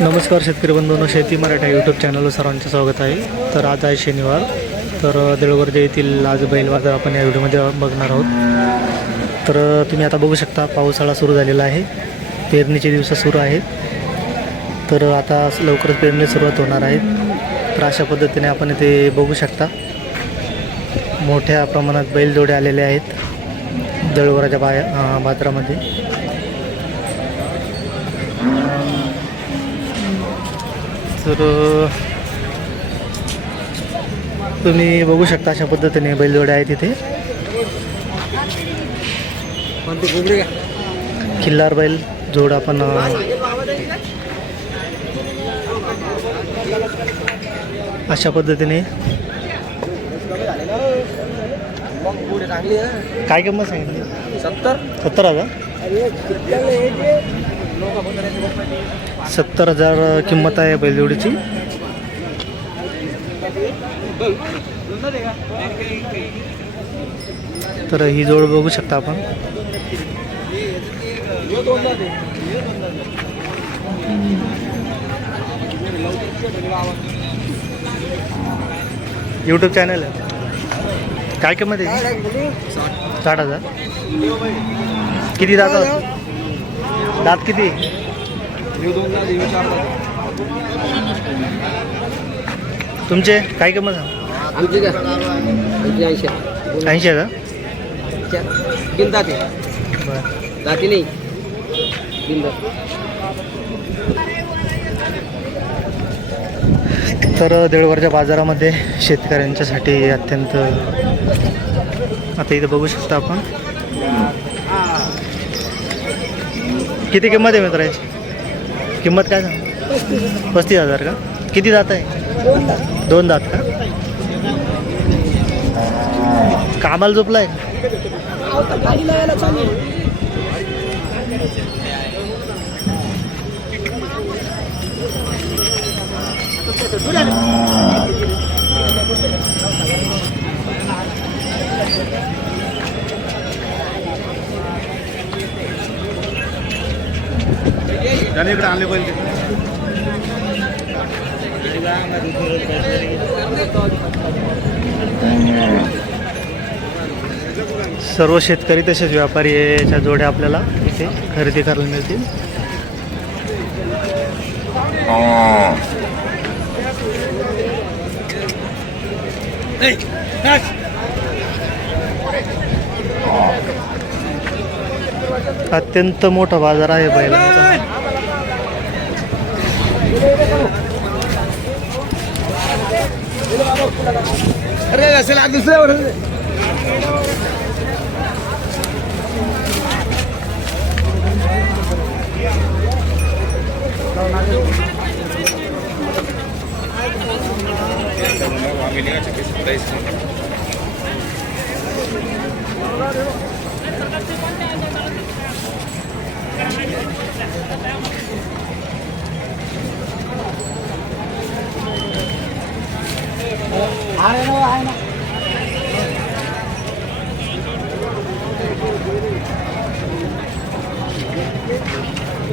नमस्कार शेतकरी बंधूंनो, शेती मराठी यूट्यूब चॅनलवर सर्वांचं स्वागत आहे. तर आज आहे शनिवार. तर देऊळगर्जे येथील आज बैल बाजार आपण या व्हिडिओमध्ये बघणार आहोत. तर तुम्ही आता बघू शकता पावसाळा सुरू झालेला आहे, पेरणीचे दिवस सुरू आहेत. तर आता लवकरच पेरणी सुरुवात होणार आहे. तर अशा पद्धतीने आपण इथे बघू शकता मोठ्या प्रमाणात बैलजोडे आलेले आहेत देऊळगर्जेच्या बाजारामध्ये. तर तुम्ही बघू शकता अशा पद्धतीने बैलजोड्या आहेत इथे. खिल्लार बैल जोड आपण अशा पद्धतीने. काय किंमत सांगितली? 70,000. 70,000 किंमत आहे बैलजोडीची. तर ही जोड बघू शकता आपण. यूट्यूब चॅनल आहे. काय किंमत आहे? 60,000. किती दात? दात किती? तुमचे काय किंमत? 80,000. दाती नाही. तर देऊळगर्जेच्या बाजारामध्ये शेतकऱ्यांच्यासाठी अत्यंत आता इथे बघू शकता आपण. किती किंमत आहे मित्राची? किंमत काय सांग? 35,000 का? किती दात आहे? 2 दात का? कामाला झोपलाय? इकडे आणले पाहिजे. सर्व शेतकरी तसेच व्यापारी याच्या जोड्या आपल्याला इथे खरेदी करायला मिळतील. अत्यंत मोठा बाजार आहे बैलांचा. अरे असेल दुसऱ्यावर.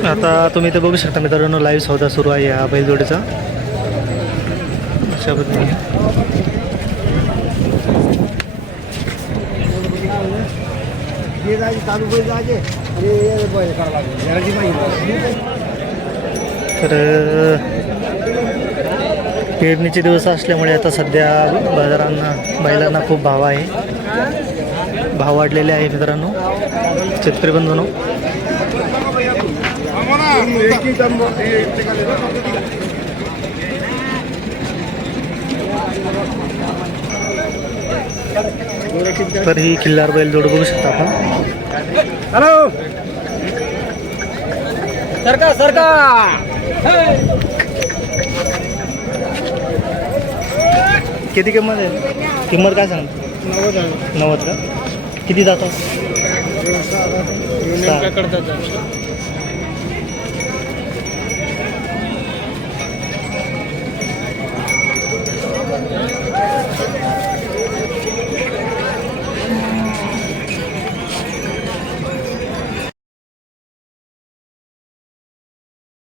आता तुम्ही इथे बघू शकता मित्रांनो, लाईव्ह सौदा सुरू आहे या बैलजोडीचा. अशा पद्धतीने तर पेरणीचे दिवस असल्यामुळे आता सध्या बैलांना खूप भाव आहे. भाव वाढलेले आहे मित्रांनो, शेतकरी बंधूंनो. तर ही खिल्लार बैल जोड बघू शकता आपण. हॅलो सरका किती किंमत आहे? किंमत काय सांगतो? 90 का? किती जातात?